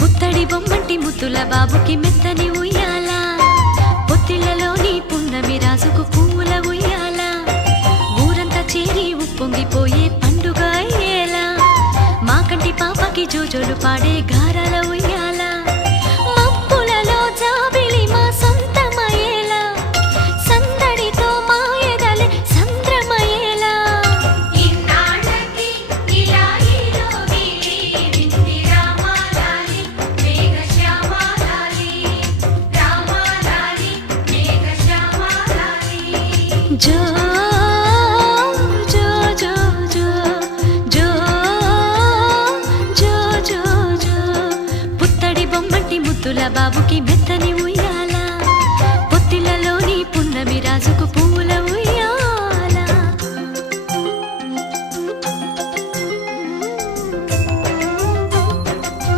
పుత్తడి బొమ్మంటి ముద్దుల బాబుకి మెత్తని ఉయ్యాల పొత్తిళ్లలోని పున్నమి రాజుకు పువ్వుల ఉయ్యాల ఊరంతా చేరి ఉప్పొంగిపోయే పండుగ అయ్యేలా మా కంటి పాపకి జోజోలు పాడే గారాల ఉయ్యాల మబ్బులలో జాబిలి మా సొంతమయ్యేలా సందడితో మా ఎదలే సంద్రమయ్యేలా ఇన్నాళ్ళకి ఇలా ఈలోని వింది రామాలాలి మేఘశ్యామాలాలి రామాలాలి మేఘశ్యామాలాలి జో జో జో జో జో జో జో జో పుత్తడి బొమ్మంటి ముద్దుల బాబుకి మెత్తని